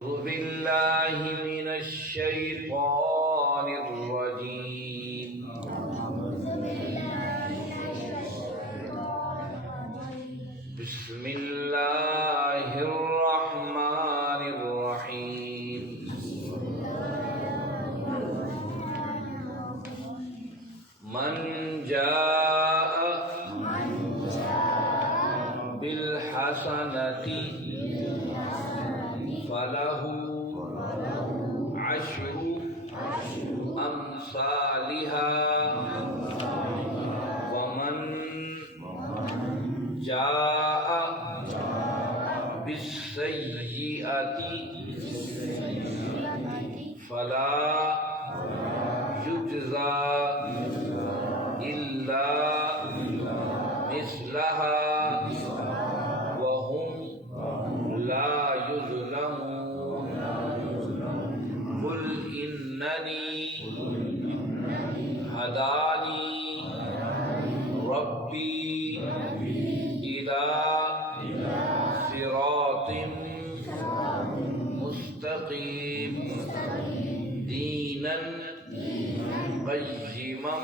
أعوذ بالله من الشيطان الرجيم. بسم الله الرحمن الرحيم. من جاء بالحسنة فله عشر أمثالها ومن جاء بالسيئة فلا يجزى إلا مثلها وهم لا يظلمون. قل إنني هداني ربي إلى صراط مستقيم دينا قيما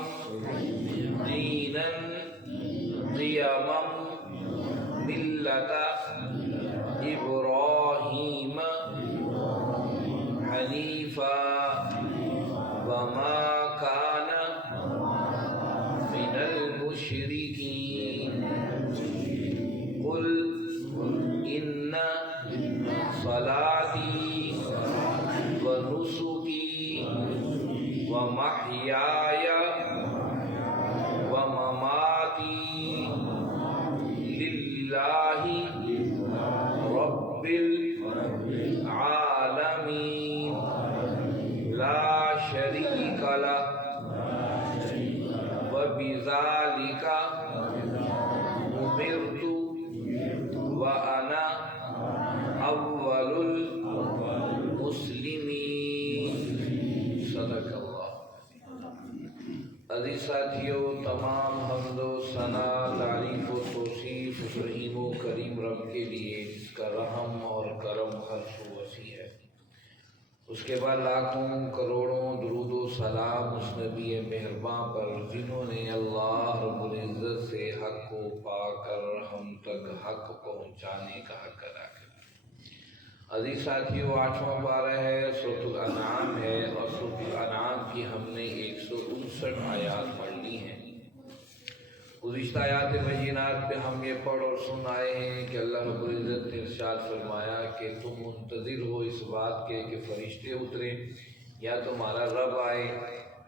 قيما ملة إبراهيم حنيفا وما كان من المشركين. قل إن صلاتي ونسكي ومحياي ومماتي لله رب العالمين لا شريك له وبذلك أمرت وأنا أول المسلمين. صدق اللہ. عزیز ساتھیو، تمام حمد و ثنا، تعریف و توصیف اس رحیم و کریم رب کے لیے جس کا رحم اور کرم ہر سو وسیع ہے. اس کے بعد لاکھوں کروڑوں درود و سلام اس نبی مہرباں پر جنہوں نے اللہ رب العزت سے حق کو پا کر ہم تک حق پہنچانے کا حق ادا کیا. عزیز ساتھیو، 8واں پارہ ہے، سورۃ الانعام ہے، اور سورۃ الانعام کی ہم نے 159 آیات پڑھ لی ہیں. گزشتہ آیات بینات پہ ہم یہ پڑھ اور سن آئے ہیں کہ اللہ رب العزت نے ارشاد فرمایا کہ تم منتظر ہو اس بات کے کہ فرشتے اتریں یا تمہارا رب آئے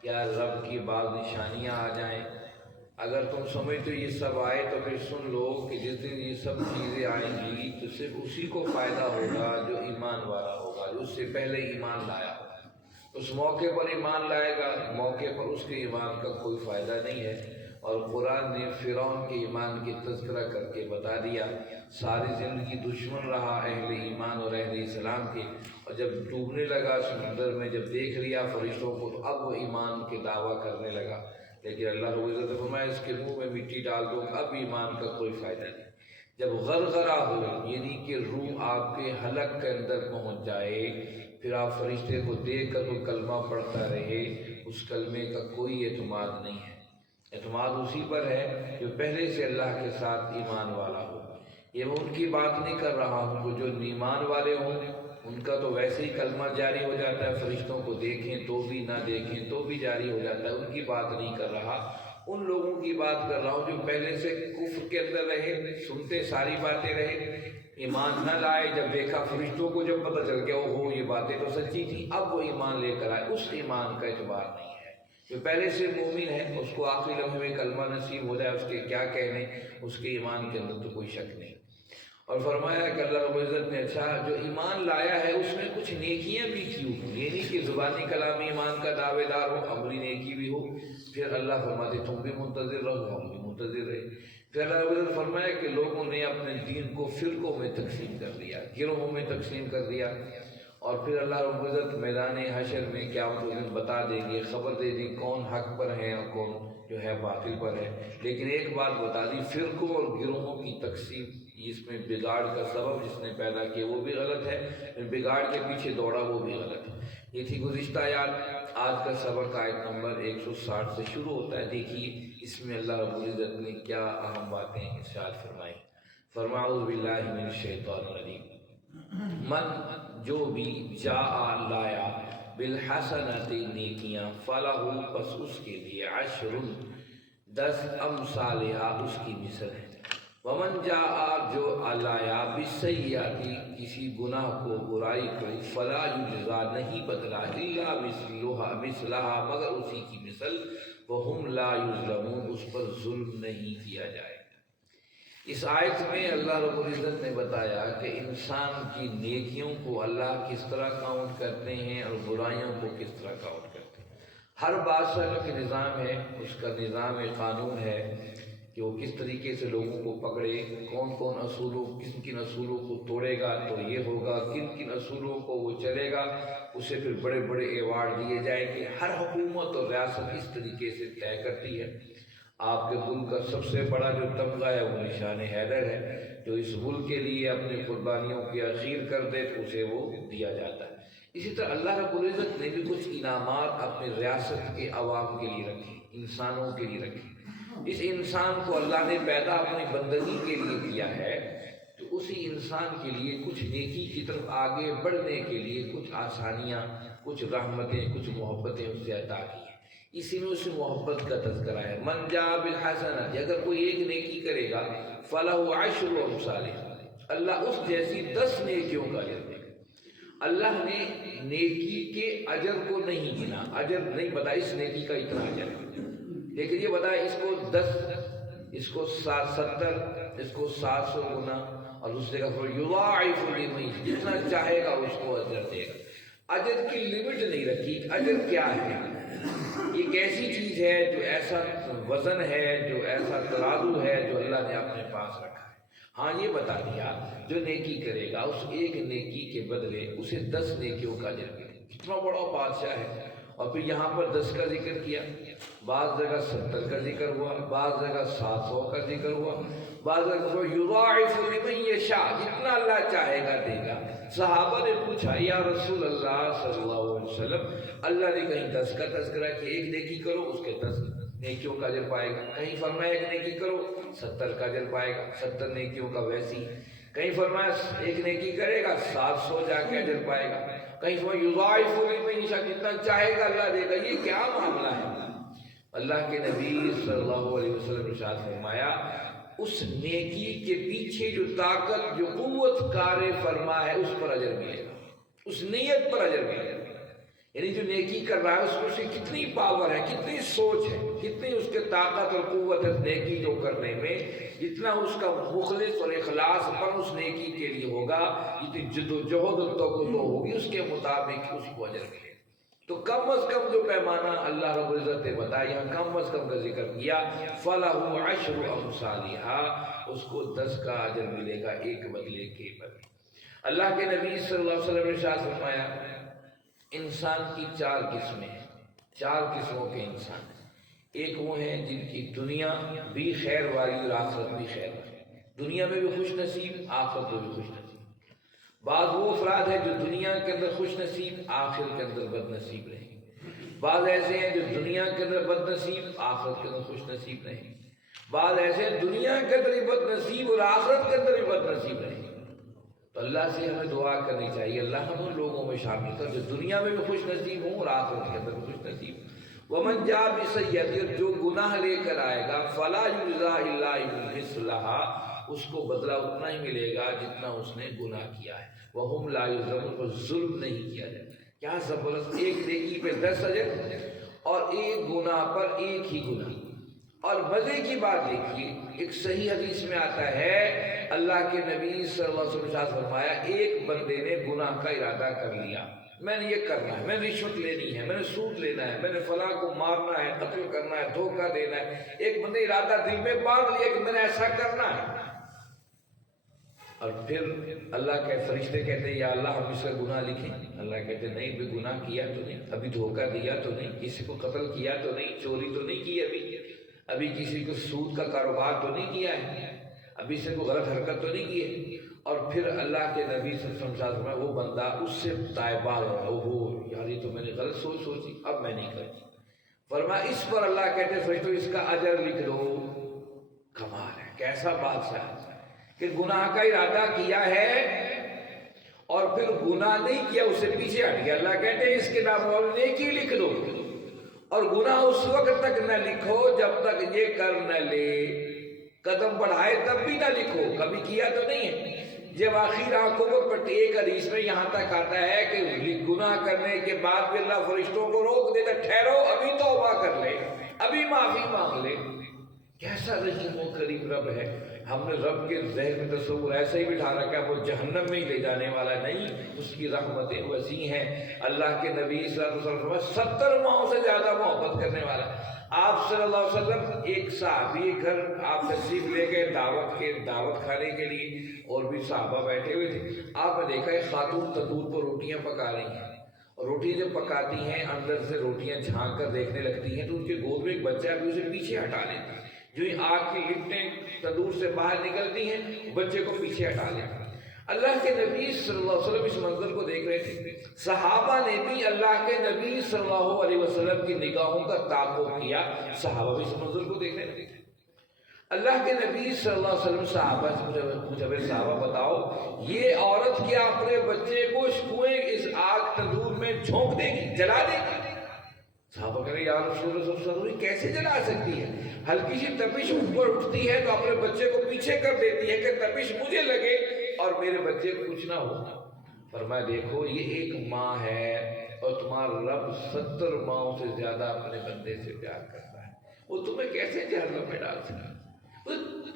یا رب کی بعض نشانیاں آ جائیں. اگر تم سمجھتے ہو یہ سب آئے تو پھر سن لو کہ جس دن یہ سب چیزیں آئیں گی تو صرف اسی کو فائدہ ہوگا جو ایمان والا ہوگا، جو اس سے پہلے ایمان لایا ہوگا. اس موقع پر ایمان لائے گا، موقع پر اس کے ایمان کا کوئی فائدہ نہیں ہے. اور قرآن نے فرعون کے ایمان کی تذکرہ کر کے بتا دیا. ساری زندگی دشمن رہا اہل ایمان اور اہل اسلام کے، اور جب ڈوبنے لگا سمندر میں، جب دیکھ لیا فرشتوں کو، تو اب وہ ایمان کے دعویٰ کرنے لگا. لیکن اللہ رب العزت نے فرمایا اس کے منہ میں مٹی ڈال دو، اب ایمان کا کوئی فائدہ نہیں. جب غرغرہ ہو، یعنی کہ روح آپ کے حلق کے اندر پہنچ جائے، پھر آپ فرشتے کو دیکھ کر وہ کلمہ پڑھتا رہے، اس کلمے کا کوئی اعتماد نہیں ہے. اعتماد اسی پر ہے جو پہلے سے اللہ کے ساتھ ایمان والا ہو. یہ میں ان کی بات نہیں کر رہا ہوں کہ جو ایمان والے ہوں ان کا تو ویسے ہی کلمہ جاری ہو جاتا ہے، فرشتوں کو دیکھیں تو بھی نہ دیکھیں تو بھی جاری ہو جاتا ہے. ان کی بات نہیں کر رہا، ان لوگوں کی بات کر رہا ہوں جو پہلے سے کفر کے اندر رہے، سنتے ساری باتیں رہے، ایمان نہ لائے. جب دیکھا فرشتوں کو، جب پتہ چل گیا اوہو یہ باتیں تو سچی تھی، اب وہ ایمان لے کر آئے، اس ایمان کا اعتبار نہیں ہے. جو پہلے سے مومن ہے اس کو آخری لمحے میں کلمہ نصیب ہو جائے، اس کے کیا کہنے، اس کے ایمان کے اندر تو کوئی شک نہیں. اور فرمایا کہ اللہ رب العزت نے اچھا جو ایمان لایا ہے اس میں کچھ نیکیاں بھی کی ہوں، یہ نہیں کہ زبانی کلامی ایمان کا دعوے دار ہو، عملی نیکی بھی ہو. پھر اللہ فرماتے تم بھی منتظر رہو، ہم بھی منتظر رہے. پھر اللہ رب العزت فرمایا کہ لوگوں نے اپنے دین کو فرقوں میں تقسیم کر دیا، گروہوں میں تقسیم کر دیا. اور پھر اللہ رب العزت میدان حشر میں قیامت کے دن بتا دیں گے، خبر دے دیں کون حق پر ہے اور کون جو ہے باطل پر ہے. لیکن ایک بات بتا دی، فرقوں اور گروہوں کی تقسیم اس میں بگاڑ کا سبب جس نے پیدا کیا وہ بھی غلط ہے، بگاڑ کے پیچھے دوڑا وہ بھی غلط ہے۔ یہ تھی گزشتہ آیات۔ آج کا سبق آیت نمبر 160 سے شروع ہوتا ہے۔ دیکھیے اس میں اللہ رب العزت نے کیا اہم باتیں ارشاد فرمائی۔ فرمایا اعوذ باللہ من الشیطان الرجیم، من جو بھی جاء لایا بالحسنۃ نیکیاں، فلہ پس اس کے لیے عشر 10 امثالہا اس کی مثل ہے، ومن جاء جو لایا بالسیئۃ کسی گناہ کو برائی کو، فلا یجزا نہیں بدلا الا مثلہا مگر اسی کی مثل، وہم لا یظلمون اس پر ظلم نہیں کیا جائے۔ اس آیت میں اللہ رب العزت نے بتایا کہ انسان کی نیکیوں کو اللہ کس طرح کاؤنٹ کرتے ہیں اور برائیوں کو کس طرح کاؤنٹ کرتے ہیں۔ ہر بادشاہ کا نظام ہے، اس کا نظام قانون ہے کہ وہ کس طریقے سے لوگوں کو پکڑے، کون کون اصولوں کن کن اصولوں کو توڑے گا تو یہ ہوگا، کن کن اصولوں کو وہ چلے گا اسے پھر بڑے بڑے ایوارڈ دیے جائیں گے۔ ہر حکومت اور ریاست اس طریقے سے طے کرتی ہے۔ آپ کے ملک کا سب سے بڑا جو تمغہ ہے وہ نشان حیدر ہے، جو اس ملک کے لیے اپنی قربانیوں کی اخیر کر دے تو اسے وہ دیا جاتا ہے۔ اسی طرح اللہ رب العزت نے بھی کچھ انعامات اپنی ریاست کے عوام کے لیے رکھے، انسانوں کے لیے رکھے۔ اس انسان کو اللہ نے پیدا اپنی بندگی کے لیے کیا ہے، تو اسی انسان کے لیے کچھ نیکی کی طرف آگے بڑھنے کے لیے کچھ آسانیاں، کچھ رحمتیں، کچھ محبتیں اس سے عطا کی ہیں۔ اسی میں اس محبت کا تذکرہ ہے۔ من جاء بالحسنۃ، اگر کوئی ایک نیکی کرے گا، فلہ عشر امثالہا، اللہ اس جیسی 10 نیکیوں کا اجر دے گا۔ اللہ نے نیکی کے اجر کو نہیں گنا، اجر نہیں بتا اس نیکی کا اتنا اجر ہے، لیکن یہ بتایا اس کو 10، اس کو 70، اس کو 700 گنا، اور دوسرے کا یضاعف لمن، جتنا چاہے گا اس کو اجر دے گا۔ اجر کی لمٹ نہیں رکھی۔ اجر کیا ہے؟ ایک ایسی چیز ہے جو ایسا وزن ہے، جو ایسا ترازو ہے جو اللہ نے اپنے پاس رکھا ہے۔ ہاں یہ بتا دیا جو نیکی کرے گا اس ایک نیکی کے بدلے اسے 10 نیکیوں کا اجر ملے گا۔ کتنا بڑا بادشاہ ہے۔ اور پھر یہاں پر 10 کا ذکر کیا، بعض جگہ 70 کا ذکر ہوا، بعض جگہ 700 کا ذکر ہوا، بعض جگہ یضاعف لمن یشاء، جتنا اللہ چاہے گا دے گا۔ صحابہ نے پوچھا یا رسول اللہ صلی اللہ علیہ وسلم، اللہ نے کہیں 10 کا تذکرہ کہ ایک نیکی کرو اس کے 10 نیکیوں کا اجر پائے گا، کہیں فرمایا ایک نیکی کرو 70 کا اجر پائے گا، 70 نیکیوں کا ویسی، کہیں فرمایا ایک نیکی کرے گا 700 جا کے اجر پائے گا، کہیں فرمایا یضاعف لمن یشاء، جتنا چاہے گا اللہ دے گا۔ یہ کیا معاملہ ہے؟ اللہ کے نبی صلی اللہ علیہ وسلم نے ارشاد فرمایا اس نیکی کے پیچھے جو طاقت، جو قوت کار فرما ہے اس پر اجر ملے گا، اس نیت پر اجر ملے گا۔ یعنی جو نیکی کر رہا ہے اس میں سے کتنی پاور ہے، کتنی سوچ ہے، کتنی اس کے طاقت اور قوت ہے نیکی جو کرنے میں، جتنا اس کا مخلص اور اخلاص پر اس نیکی کے لیے ہوگا، جتنی جد و جہد اور توقع ہوگی اس کے مطابق اس کو اجر ملے گا۔ تو کم از کم جو پیمانہ اللہ رب العزت نے بتایا، یہاں کم از کم کا ذکر کیا، فَلَهُ عَشْرُ أَمْثَالِهَا، اس کو 10 کا اجر ملے گا ایک بدلے کے بدلے۔ اللہ کے نبی صلی اللہ علیہ وسلم نے ارشاد فرمایا انسان کی 4 قسمیں ہیں، 4 قسموں کے انسان ہیں۔ ایک وہ ہیں جن کی دنیا بھی خیر والی اور آخرت بھی خیر والی، دنیا میں بھی خوش نصیب، آخرت میں بھی خوش نصیب۔ بعض وہ افراد ہیں جو دنیا کے اندر خوش نصیب، آخرت کے اندر بد نصیب رہیں گے۔ بعض ایسے ہیں جو دنیا کے اندر بد نصیب، آخرت کے اندر خوش نصیب رہیں گے۔ بعض ایسے ہیں دنیا کے اندر ہی بد نصیب اور آخرت کے اندر ہی بد نصیب رہیں گے۔ تو اللہ سے ہمیں دعا کرنی چاہیے اللہ ہم ان لوگوں میں شامل کر جو دنیا میں بھی خوش نصیب ہوں اور آخرت کے اندر بھی خوش نصیب ہوں۔ وَمَنْ جَاءَ بِسَیِّئَةٍ، جو گناہ لے کر آئے گا، فَلَا يُجْزَىٰ إِلَّا مِثْلَهَا، اس کو بدلہ اتنا ہی ملے گا جتنا اس نے گناہ کیا ہے۔ وَهُمْ لَا يُظْلَمُونَ، پر ظلم نہیں کیا جائے۔ کیا زبردست، ایک نیکی پہ 10 اجر اور ایک گناہ پر ایک ہی گناہ۔ اور مزے کی بات دیکھیے، ایک صحیح حدیث میں آتا ہے اللہ کے نبی صلی اللہ علیہ وسلم نے فرمایا ایک بندے نے گناہ کا ارادہ کر لیا، میں نے یہ کرنا ہے، میں نے رشوت لینی ہے، میں نے سود لینا ہے، میں نے فلاں کو مارنا ہے، قتل کرنا ہے، دھوکہ دینا ہے۔ ایک بندے ارادہ دل میں باندھ لیا کہ میں نے ایسا کرنا ہے، اور پھر اللہ کے فرشتے کہتے ہیں یا اللہ ہم اس کا گناہ لکھیں۔ اللہ کہتے ہیں نہیں، بھی گناہ کیا تو نہیں، ابھی دھوکہ دیا تو نہیں، کسی کو قتل کیا تو نہیں، چوری تو نہیں کی، ابھی کسی کو سود کا کاروبار تو نہیں کیا ہے، ابھی سے کوئی غلط حرکت تو نہیں کی ہے. اور پھر اللہ کے نبی صلی اللہ علیہ وسلم میں وہ بندہ اس سے تائبہ ہو یار یہ تو میں نے غلط سوچی اب میں نہیں کرتی. فرمایا اس پر اللہ کہتے ہیں فرشتوں اس کا اجر لکھ دو. کمال ہے, کیسا بادشاہ کہ گناہ کا ارادہ کیا ہے اور پھر گناہ نہیں کیا, اسے پیچھے ہٹ گیا. اللہ کہتے ہیں اس کے نام اور نیکی لکھ دو, اور گناہ اس وقت تک نہ لکھو جب تک یہ کر نہ لے, قدم بڑھائے تب بھی نہ لکھو. کبھی کیا تو نہیں ہے. جب آخر آنکھوں پر پٹی, ایک حدیث میں یہاں تک آتا ہے کہ گناہ کرنے کے بعد بھی اللہ فرشتوں کو روک دیتا, ٹھہرو ابھی توبہ کر لے, ابھی معافی مانگ لے. کیسا رحیم و کریم رب ہے. ہم نے رب کے ذہن میں تصور ایسا ہی بٹھا رکھا ہے وہ جہنم میں ہی لے جانے والا نہیں, اس کی رحمتیں وسیع ہیں. اللہ کے نبی صلی اللہ علیہ وسلم 70 ماہوں سے زیادہ محبت کرنے والا. آپ صلی اللہ علیہ وسلم ایک صحابی گھر آپ تشریف لے گئے دعوت کھانے کے لیے, اور بھی صحابہ بیٹھے ہوئے تھے. آپ نے دیکھا ایک خاتون تندور پر روٹیاں پکا رہی ہیں, اور روٹی جب پکاتی ہیں اندر سے روٹیاں جھانک کر دیکھنے لگتی ہیں تو ان کے گود میں ایک بچہ ہے, ابھی اسے پیچھے ہٹا لیتی ہے. جو ہی آگ کی لپٹیں تندور سے باہر نکلتی ہیں بچے کو پیچھے ہٹا لیتے. اللہ کے نبی صلی اللہ علیہ وسلم اس منظر کو دیکھ رہے تھے. صحابہ نے بھی اللہ کے نبی صلی اللہ علیہ وسلم کی نگاہوں کا تعاقب کیا, صحابہ بھی اس منظر کو دیکھ رہے تھے. اللہ کے نبی صلی اللہ علیہ وسلم صحابہ سے پوچھا صحابہ بتاؤ یہ عورت کیا اپنے بچے کو اس آگ تندور میں جھونک دے گی, جلا دے گی؟ صحابہ کہہ رہے یا رسول اللہ کیسے جلا سکتی ہے, ہلکی سی تپش اوپر اٹھتی ہے تو اپنے بچے کو پیچھے کر دیتی ہے کہ تپش مجھے لگے اور میرے بچے کو کچھ نہ ہو. فرمایا دیکھو یہ ایک ماں ہے اور تمہارا رب 70 ماہوں سے زیادہ اپنے بندے سے پیار کرتا ہے, وہ تمہیں کیسے جہنم میں ڈال سکتا؟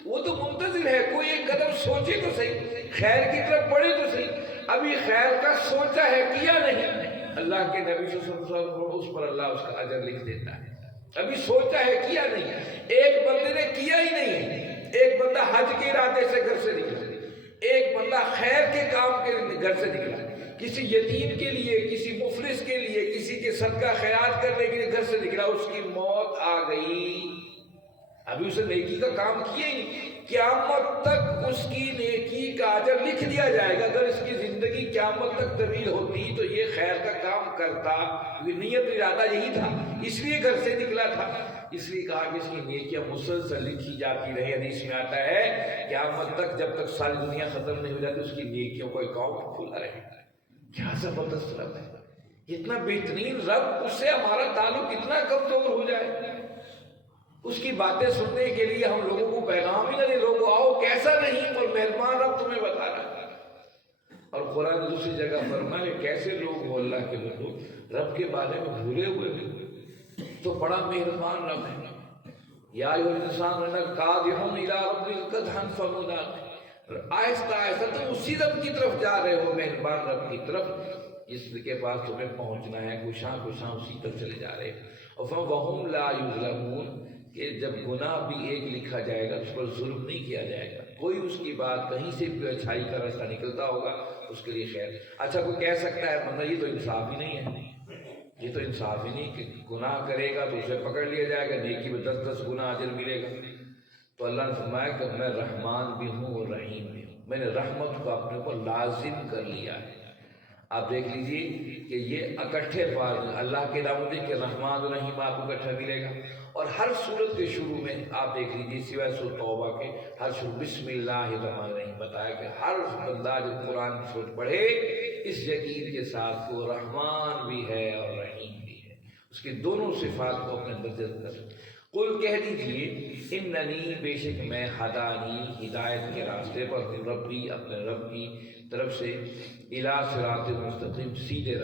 وہ تو منتظر ہے, کوئی ایک قدم سوچے تو صحیح, خیر کی طرف بڑھے تو صحیح. ابھی خیر کا سوچا ہے کیا نہیں, اللہ کے نبی صلی اللہ علیہ وسلم اس پر اللہ اس کا اجر لکھ دیتا ہے. ابھی سوچا ہے کیا نہیں, ایک بندے نے کیا ہی نہیں ہے. ایک بندہ حج کے ارادے سے گھر سے نکلا, ایک بندہ خیر کے کام کے گھر سے نکلا, کسی یتیم کے لیے, کسی مفلس کے لیے, کسی کے صدقہ خیرات کرنے کے لیے گھر سے نکلا, اس کی موت آ گئی, ابھی اسے نیکی کا کام کیا ہی نہیں. قیامت تک اس کی نیکی کا اجر لکھ دیا جائے گا. اگر اس کی زندگی قیامت تک طویل ہوتی تو یہ خیر کا کام کرتا, نیت ارادہ یہی تھا, اس لیے گھر سے نکلا تھا, اس لیے کہا کہ اس کی نیکیاں مسلسل لکھی جاتی رہے. حدیث میں آتا ہے قیامت تک جب تک ساری دنیا ختم نہیں ہو جاتی اس کی نیکیوں کا اکاؤنٹ کھلا رہے. کیا زبردست رب ہے, اتنا بہترین رب, اس سے ہمارا تعلق اتنا کمزور ہو جائے. اس کی باتیں سننے کے لیے ہم لوگوں کو پیغام ہی نہ دے, لوگوں آؤ کیسا نہیں اور مہربان رب تمہیں بتا رہا ہے. اور قرآن دوسری جگہ فرمایا کیسے لوگ ہو اللہ کے لوگ رب کے بارے میں بھولے ہوئے ہیں, تو بڑا مہربان رب ہے. یا ایھا الانسان انک کادح الی ربک کدحا فملاقیہ, آہستہ آہستہ تم اسی رب کی طرف جا رہے ہو, مہربان رب کی طرف, جس کے پاس تمہیں پہنچنا ہے. کشاں اسی طرف چلے جا رہے ہیں. اور وَهُمْ لَا يُظْلَمُونَ, کہ جب گناہ بھی ایک لکھا جائے گا اس پر ظلم نہیں کیا جائے گا. کوئی اس کی بات کہیں سے بھی اچھائی کا راستہ نکلتا ہوگا اس کے لیے خیر. اچھا کوئی کہہ سکتا ہے بندہ یہ تو انصاف ہی نہیں ہے, یہ تو انصاف ہی نہیں کہ گناہ کرے گا تو اسے پکڑ لیا جائے گا, نیکی میں 10 گناہ اجر ملے گا. تو اللہ نے فرمایا کہ میں رحمان بھی ہوں اور رحیم بھی ہوں, میں نے رحمت کو اپنے اوپر لازم کر لیا ہے. آپ دیکھ لیجئے کہ یہ اکٹھے بار اللہ کے نام کہ رحمان و رحیم آپ کو اکٹھا ملے گا. اور ہر صورت کے شروع میں آپ دیکھ لیجیے سوائے سورۃ توبہ کے ہر شروع بسم اللہ الرحمن الرحیم بتایا کہ ہر بندہ جب قرآن کی سورت پڑھے اس یقین کے ساتھ وہ رحمان بھی ہے اور رحیم بھی ہے, اس کی دونوں صفات کو اپنے اندر جذب کر. قل کہہ دیجیے اننی, بے شک میں, ہدانی, ہدایت کے راستے پر ہوں, ربی, اپنے رب کی طرف سے, الی صراط مستقیم, سیدھے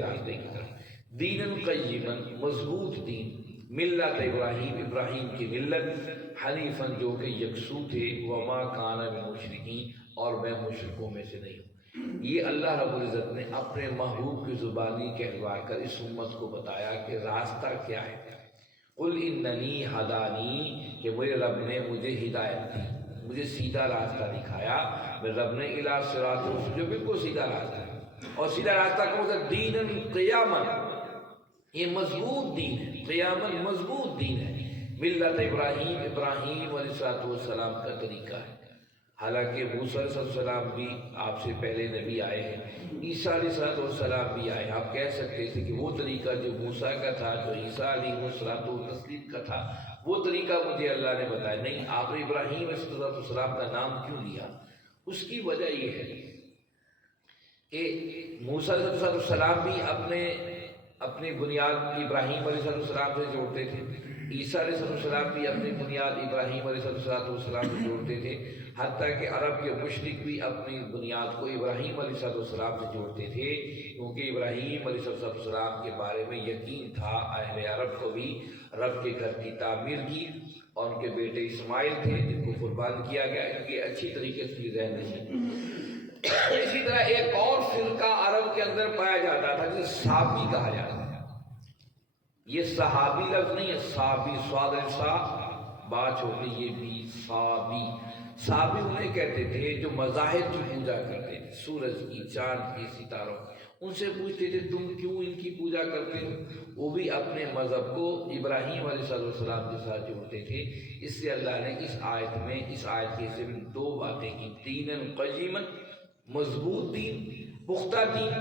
راستے کی طرف, دین قیما, مضبوط دین, ملت ابراہیم, ابراہیم کی ملت, حنیفاً جو کہ یکسو تھے, وما کان من المشرکین, اور میں مشرکوں میں سے نہیں ہوں. یہ اللہ رب العزت نے اپنے محبوب کی زبانی کہلوا کر اس امت کو بتایا کہ راستہ کیا ہے. قل اننی ہدانی, کہ میرے رب نے مجھے ہدایت دی, مجھے سیدھا راستہ دکھایا. میرے رب نے الی صراط, جو بالکل سیدھا راستہ ہے. اور سیدھا راستہ کون سا؟ دین قیاما, یہ مضبوط دین ہے, قیامت مضبوط دین ہے. ملت ابراہیم, ابراہیم علیہ السلام کا طریقہ ہے. حالانکہ موسیٰ علیہ السلام بھی آپ سے پہلے نبی آئے ہیں، عیسیٰ علیہ السلام بھی آئے. آپ کہہ سکتے تھے کہ وہ طریقہ جو موسیٰ کا تھا، جو عیسیٰ علیہ السلام کا تھا، وہ طریقہ مجھے اللہ نے بتایا. نہیں، آپ نے ابراہیم علیہ السلام کا نام کیوں لیا؟ اس کی وجہ یہ ہے کہ موسیٰ علیہ السلام بھی اپنی بنیاد ابراہیم علیہ السلام سے جوڑتے تھے، عیسیٰ علیہ السلام بھی اپنی بنیاد ابراہیم علیہ السلام سے جوڑتے تھے، حتیٰ کہ عرب کے مشرک بھی اپنی بنیاد کو ابراہیم علیہ السلام سے جوڑتے تھے، کیونکہ ابراہیم علیہ السلام کے بارے میں یقین تھا اہل عرب کو بھی. رب کے گھر کی تعمیر کی اور ان کے بیٹے اسماعیل تھے جن کو قربان کیا گیا. یہ اچھی طریقے سے ذہن نہیں. اسی طرح ایک اور فرقہ عرب کے اندر پایا جاتا تھا جسے صابی کہا جاتا تھا. یہ صحابی لفظ نہیں ہے، صابی، سواد سا بات ہوتی، یہ بھی صابی. صابی انہیں کہتے تھے جو مذاہب کی پوجا کرتے تھے، سورج کی، چاند کی، ستاروں کی. ان سے پوچھتے تھے تم کیوں ان کی پوجا کرتے ہو؟ وہ بھی اپنے مذہب کو ابراہیم علیہ السلام کے ساتھ جوڑتے تھے. اس سے اللہ نے اس آیت کے صرف دو باتیں کی: دین قیما، مضبوط دین، پختہ دین.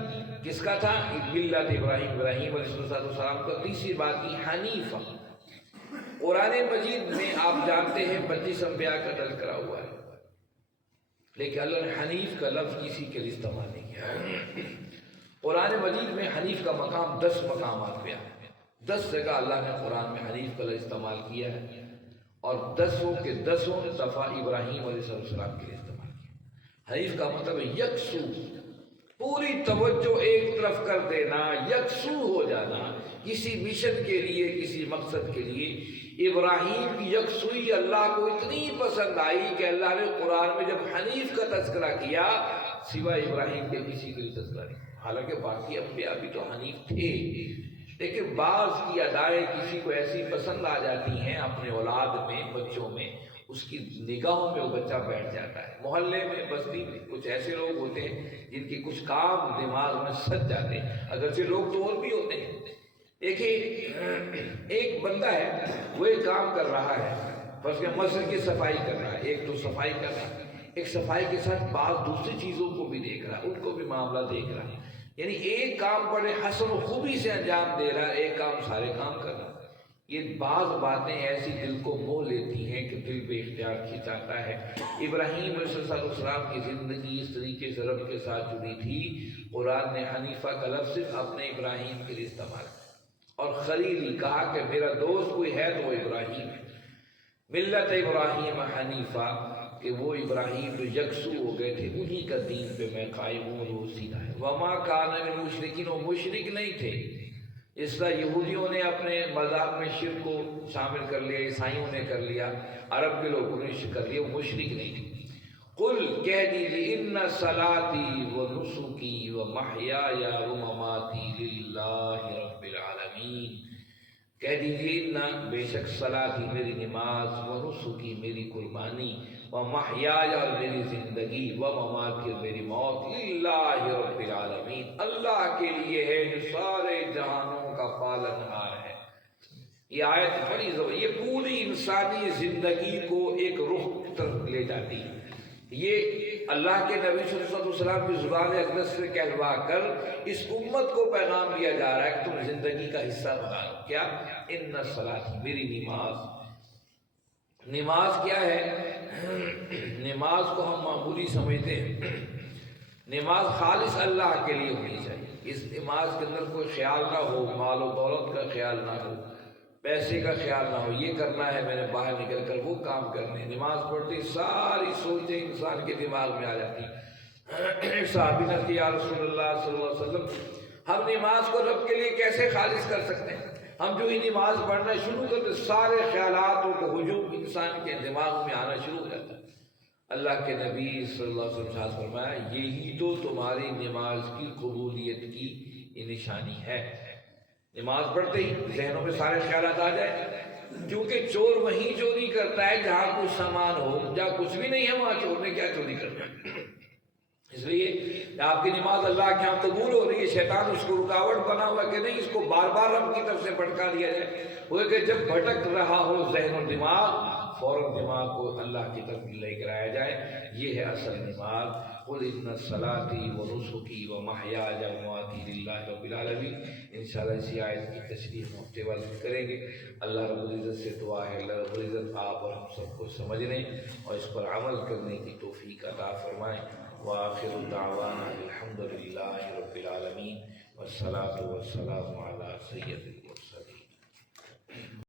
کس کا تھا؟ ملت ابراہیم علیہ السلام کا. تیسری بات کی حنیفہ. قرآن مجید میں آپ جانتے ہیں 25 انبیاء کا تذکرہ ہوا ہے، لیکن اللہ نے حنیف کا لفظ کسی کے لیے استعمال نہیں کیا. قرآن مجید میں حنیف کا مقام 10 مقامات پہ ہے. 10 جگہ اللہ نے قرآن میں حنیف کا لفظ استعمال کیا ہے، اور 10 کے 10 دفعہ ابراہیم علیہ السلام کے لیے استعمال کیا. حنیف کا مطلب ہے یکسو، پوری توجہ ایک طرف کر دینا، یکسو ہو جانا کسی مشن کے لیے، کسی مقصد کے لیے. ابراہیم کی یکسوئی اللہ کو اتنی پسند آئی کہ اللہ نے قرآن میں جب حنیف کا تذکرہ کیا سوائے ابراہیم کے کسی کے لیے تذکرہ نہیں. حالانکہ باقی انبیاء بھی تو حنیف تھے، لیکن بعض کی ادائیں کسی کو ایسی پسند آ جاتی ہیں اپنے اولاد میں، بچوں میں، اس کی نگاہوں میں وہ بچہ بیٹھ جاتا ہے. محلے میں، بستی میں کچھ ایسے لوگ ہوتے ہیں جن کے کچھ کام دماغ میں سج جاتے ہیں، اگرچہ لوگ تو اور بھی ہوتے ہیں. ایک بندہ ہے، وہ ایک کام کر رہا ہے، بس کہ مسجد کی صفائی کر رہا ہے. ایک تو صفائی کر رہا ہے، ایک صفائی کے ساتھ بعض دوسری چیزوں کو بھی دیکھ رہا ہے، ان کو بھی معاملہ دیکھ رہا ہے. یعنی ایک کام بڑے حسن و خوبی سے انجام دے رہا ہے، ایک کام سارے کام کر رہا ہے. یہ بعض باتیں ایسی دل کو موہ لیتی ہیں کہ دل بے اختیار کھینچاتا ہے. ابراہیم علیہ السلام کی زندگی اس طریقے سے رب کے ساتھ جڑی تھی. قرآن نے حنیفہ کا لفظ صرف اپنے ابراہیم کے لیے استعمال کیا، اور خلیل کہا کہ میرا دوست کوئی ہے تو وہ ابراہیم ہے. ملت ابراہیم حنیفہ، کہ وہ ابراہیم جو یکسو ہو گئے تھے، انہی کا دین پہ میں قائم ہوں، وہ سیدھا ہے. وما کان من المشرکین، وہ مشرک نہیں تھے. اس طرح یہودیوں نے اپنے مذہب میں شرک کو شامل کر لیا، عیسائیوں نے کر لیا، عرب کے لوگوں نے شرک کر لیا، وہ مشرک نہیں تھے. قل کہہ دیجیے ان صلاتی و نسکی و محیای و مماتی للہ رب العالمین. کہہ دیجیے ان بے شک صلاتی میری نماز، و نسکی میری قربانی، و محیای اور میری زندگی، و مماتی اور میری موت، للہ رب العالمین اللہ کے لیے ہے جو سارے جہانوں کا پالنہار ہے. یہ آیت بڑی یہ پوری انسانی زندگی کو ایک رخ کی طرف لے جاتی ہے. یہ اللہ کے نبی صلی اللہ علیہ وسلم کی زبان اقدس سے کہلوا کر اس امت کو پیغام دیا جا رہا ہے کہ تم زندگی کا حصہ بنا لو. کیا؟ ان صلاتی میری نماز. نماز کیا ہے؟ نماز کو ہم معمولی سمجھتے ہیں. نماز خالص اللہ کے لیے ہونی چاہیے. اس نماز کے اندر کوئی خیال نہ ہو، مال و دولت کا خیال نہ ہو، پیسے کا خیال نہ ہو، یہ کرنا ہے میں نے باہر نکل کر وہ کام کرنے. نماز پڑھتی ساری سوچیں انسان کے دماغ میں آ جاتی. صحابی نے کہ یا رسول اللہ صلی اللہ علیہ وسلم، ہم نماز کو رب کے لیے کیسے خالص کر سکتے ہیں؟ ہم جو ہی نماز پڑھنا شروع کرتے سارے خیالاتوں کو ہجوم انسان کے دماغ میں آنا شروع ہو جاتا ہے. اللہ کے نبی صلی اللہ علیہ وسلم نے فرمایا یہی تو تمہاری نماز کی قبولیت کی نشانی ہے. نماز پڑھتے ہی ذہنوں میں سارے خیالات آ جائیں، کیونکہ چور وہیں چوری کرتا ہے جہاں کچھ سامان ہو، جہاں کچھ بھی نہیں ہے وہاں چور نے کیا چوری کرنا ہے. اس لیے آپ کی نماز اللہ کے یہاں قبول ہو رہی ہے، شیطان اس کو رکاوٹ بنا ہوا کہ نہیں اس کو بار بار رب کی طرف سے بھٹکا دیا جائے. وہ کہ جب بھٹک رہا ہو ذہن و دماغ فوراً دماغ کو اللہ کی طرف لے کر آیا جائے، یہ ہے اصل نماز۔ قل ان صلاتی و نسکی و محیای و مماتی للہ رب العالمین۔ انشاءاللہ اسی آیت کی تشریح ہفتے والے کریں گے۔ اللہ رب العزت سے دعا ہے اللہ رب العزت آپ اور ہم سب کو سمجھنے اور اس پر عمل کرنے کی توفیق عطا فرمائیں۔ وآخر دعوانا الحمد للہ رب العالمین والصلاة والسلام علی سید المرسلین۔